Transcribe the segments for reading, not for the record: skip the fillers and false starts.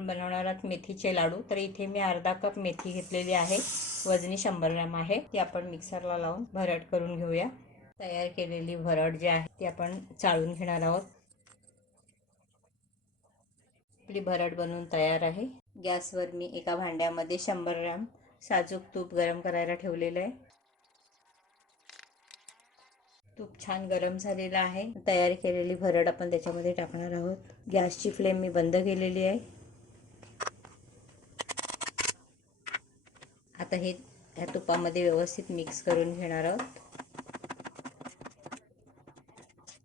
आपण बनवणार आहोत मेथीचे लाडू। तर इथे मी अर्धा कप मेथी घेतलेली आहे, वजनी 100 ग्रॅम आहे। ती आपण मिक्सरला लावून भरड करून घेऊया। तयार केलेली भरड जी आहे ती आपण चाळून घेणार आहोत। आपली भरड बनवून तयार आहे। गॅसवर मी एका भांड्यामध्ये 100 ग्रॅम साजूक तूप गरम करायला ठेवलेलं आहे। तूप छान गरम झालेलं आहे। तयार केलेली भरड आपण त्याच्यामध्ये टाकणार आहोत। गॅसची फ्लेम मी बंद केलेली आहे। आता हे या तुपामध्ये व्यवस्थित मिक्स करून घेणार आहोत।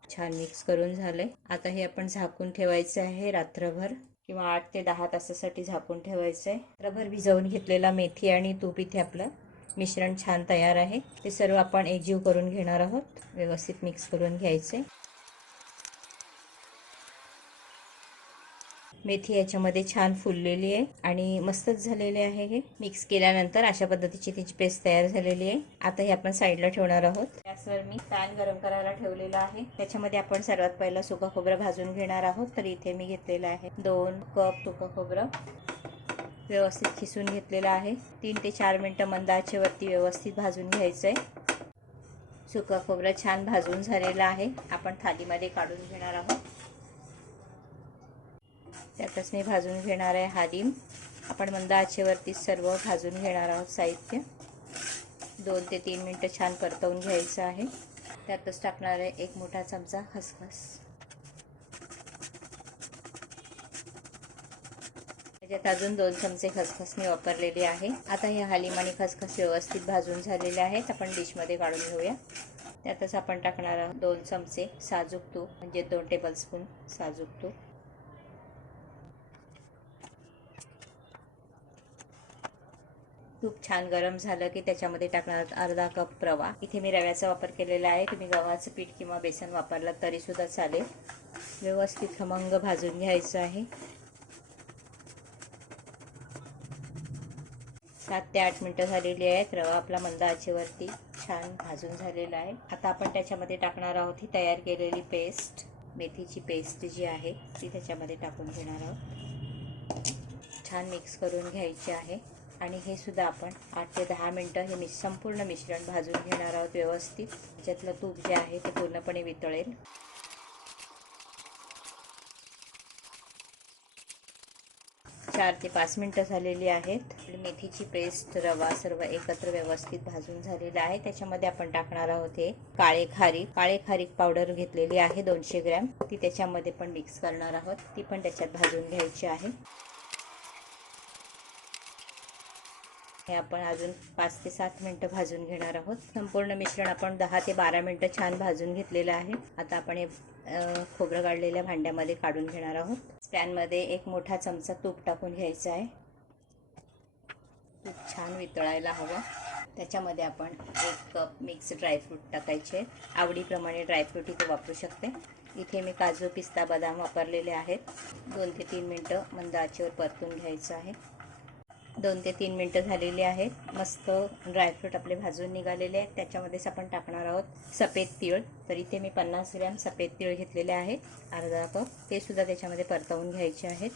छान मिक्स करून झाले। आता हे आपण झाकून ठेवायचे आहे रात्रभर किंवा 8 ते 10 तासासाठी झाकून ठेवायचे आहे। रात्रभर भिजवून घेतलेला मेथी आणि तूप इथे आपलं मिश्रण छान तयार आहे। ते सर्व आपण एकजीव करून घेणार आहोत। व्यवस्थित मिक्स करून घ्यायचे। मेथी याच्यामध्ये छान फुललेली आहे आणि मस्तच झालेले आहे। हे मिक्स केल्यानंतर अशा पद्धतीची त्याची पेस्ट तयार झालेली आहे। आता हे आपण साईडला ठेवणार आहोत। गॅसवर मी पॅन गरम करायला ठेवलेला आहे। त्याच्यामध्ये आपण सर्वात पहिला सुका खोबरं भाजून घेणार आहोत। तर इथे मी घेतलेला आहे 2 कप सुका खोबरं, व्यवस्थित खिसून घेतलेला आहे। 3 ते 4 मिनिटं मंद आचेवरती व्यवस्थित भाजून घ्यायचंय। सुका खोबरं छान भाजून झालेलं आहे। आपण थालीमध्ये काढून घेणार आहोत। त्यातच मी भाजून घेणार आहे हालिम। आपण मंद आचेवरती सर्व भाजून घेणार आहोत। साहित्य 2 ते 3 मिनिटं छान परतवून घ्यायचं आहे। त्यातच टाकणार आहे 1 मोठा चमचा खसखस। त्याच्यात अजून 2 चमचे खसखस मी वापरलेली आहे। आता हे हालिम आणि खसखस व्यवस्थित भाजून झालेले आहेत। आपण डिशमध्ये काढून घेऊया। त्यातच आपण टाकणार आहोत 2 चमचे साजूक तूप, म्हणजे 2 टेबलस्पून साजूक तूप। तूप छान गरम झालं की त्याच्यामध्ये टाकणार अर्धा कप रवा। इथे मी रव्याचा वापर केलेला आहे। तुम्ही गव्हाचं पीठ किंवा बेसन वापरलं तरी सुद्धा चालेल। व्यवस्थित खमंग भाजून घ्यायचं आहे। 7 ते 8 मिनिटं झालेली आहेत। रवा आपला मंद आचेवरती छान भाजून झालेला आहे। आता आपण त्याच्यामध्ये टाकणार आहोत ही तयार केलेली पेस्ट, मेथीची पेस्ट जी आहे ती त्याच्यामध्ये टाकून घेणार आहोत। छान मिक्स करून घ्यायचे आहे आणि हे सुद्धा आपण 8 ते 10 मिनिटं हे संपूर्ण मिश्रण भाजून घेणार आहोत व्यवस्थित। त्याच्यातलं तूप जे आहे ते पूर्णपणे वितळेल। 4 ते 5 मिनिटं झालेली आहेत। मेथीची पेस्ट, रवा सर्व एकत्र व्यवस्थित भाजून झालेला आहे। त्याच्यामध्ये आपण टाकणार आहोत हे काळे खारीक पावडर घेतलेली आहे 200 ग्रॅम। ती त्याच्यामध्ये पण मिक्स करणार आहोत। ती पण त्याच्यात भाजून घ्यायची आहे। हे आपण अजून 5 ते 7 मिनिटं भाजून घेणार आहोत। संपूर्ण मिश्रण आपण 10 ते 12 मिनिटं छान भाजून घेतलेलं आहे। आता आपण हे खोबरं काढलेल्या भांड्यामध्ये काढून घेणार आहोत। पॅनमध्ये 1 मोठा चमचा तूप टाकून घ्यायचं आहे। तूप छान वितळायला हवं। त्याच्यामध्ये आपण 1 कप मिक्स ड्रायफ्रूट टाकायचे। आवडीप्रमाणे ड्रायफ्रूट इथे वापरू शकते। इथे मी काजू, पिस्ता, बदाम वापरलेले आहेत। 2 ते 3 मिनिटं मंद आचेवर परतून घ्यायचं आहे। 2 ते 3 मिनिटं झालेली आहेत। मस्त ड्रायफ्रूट आपले भाजून निघालेले आहेत। त्याच्यामध्येच आपण टाकणार आहोत सफेद तीळ। तर इथे मी 50 ग्रॅम सफेद तीळ घेतलेले आहेत, अर्धा कप। ते सुद्धा त्याच्यामध्ये परतवून घ्यायचे आहेत।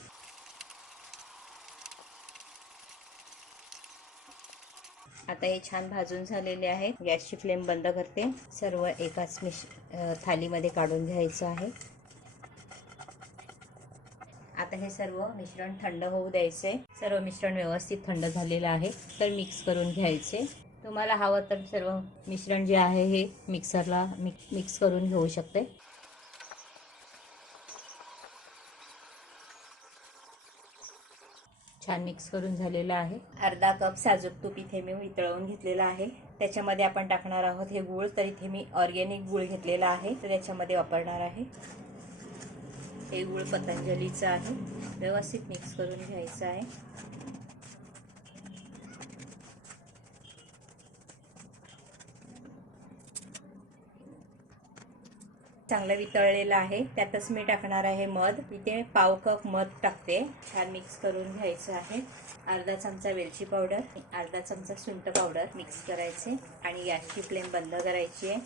आता हे छान भाजून झालेले आहेत। गॅसची फ्लेम बंद करते। सर्व एकाच थालीमध्ये काढून घ्यायचं आहे। आता हे सर्व मिश्रण थंड होऊ द्यायचे। सर्व मिश्रण व्यवस्थित थंड झालेलं आहे तर मिक्स करून घ्यायचे। तुम्हाला हवं तर सर्व मिश्रण जे आहे हे मिक्सरला मिक्स करून घेऊ शकते। छान मिक्स करून झालेलं आहे। अर्धा कप साजूक तूप इथे मी वितळवून घेतलेलं आहे। त्याच्यामध्ये आपण टाकणार आहोत हे गूळ। तर इथे मी ऑर्गॅनिक गूळ घेतलेला आहे, तर त्याच्यामध्ये वापरणार आहे। हे गूळ पतंजलीचा आहे। व्यवस्थित मिक्स करून घ्यायचं आहे। चांगलं वितळलेलं आहे। त्यातच मी टाकणार आहे मध। इथे पाव कप मध टाकते। छान मिक्स करून घ्यायचं आहे। अर्धा चमचा वेलची पावडर, अर्धा चमचा सुंठ पावडर मिक्स करायचे आणि गॅसची फ्लेम बंद करायची आहे।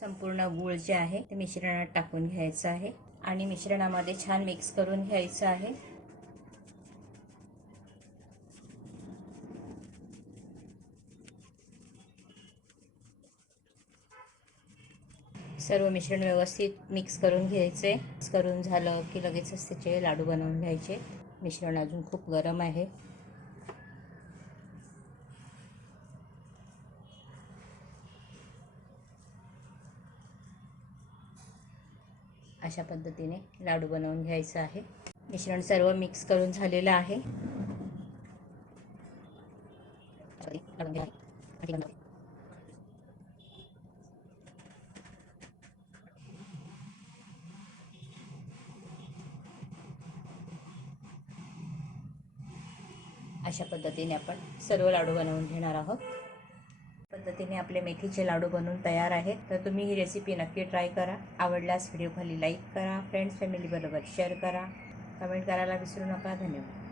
संपूर्ण गूळ जे आहे ते मिश्रणात टाकून घ्यायचं आहे। आणि मिश्रणामध्ये छान मिक्स करून घ्यायचं आहे. सर्व मिश्रण व्यवस्थित मिक्स करून घ्यायचे. मिक्स करून झालं की लगेचच त्याचे लाडू बनवून घ्यायचे. मिश्रण अजून खूप गरम आहे. अशा पद्धतीने लाडू बनवून घ्यायचं आहे. मिश्रण सर्व मिक्स करून झालेलं आहे. अशा पद्धतीने आपण सर्व लाडू बनवून घेणार आहोत. पद्धतीने आपले मेथीचे लाडू बनवून तयार आहेत. तर तुम्ही ही रेसिपी नक्की ट्राय करा. आवडल्यास व्हिडिओ खाली लाईक करा, फ्रेंड्स फॅमिली बरोबर शेअर करा, कमेंट करायला विसरू नका. धन्यवाद.